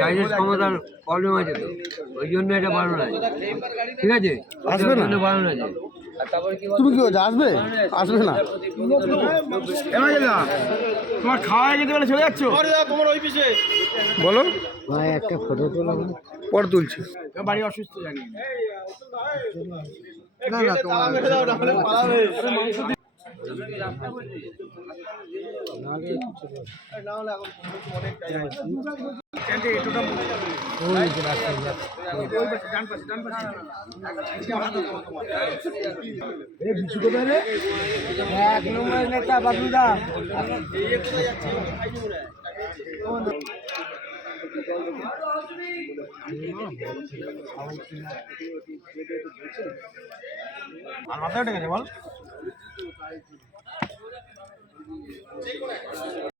Digest ক্ষমতার problem আছে তো, ওই জন্য এটা বারণ আছে। ঠিক আছে, আসবে না বারণ আছে। তুমি কি বলছো আসবে আসবে না তোমার খাওয়া হয়ে যেতে বলে চলে যাচ্ছ তোমার ওই পিছে বলো ভাই একটা ফটো তোলা পরে তুলছি বাড়ি অসুস্থ জানি না না তোমার এক নম্বর নেতা বাবুদা। আর মাথায় উঠে গেছে বল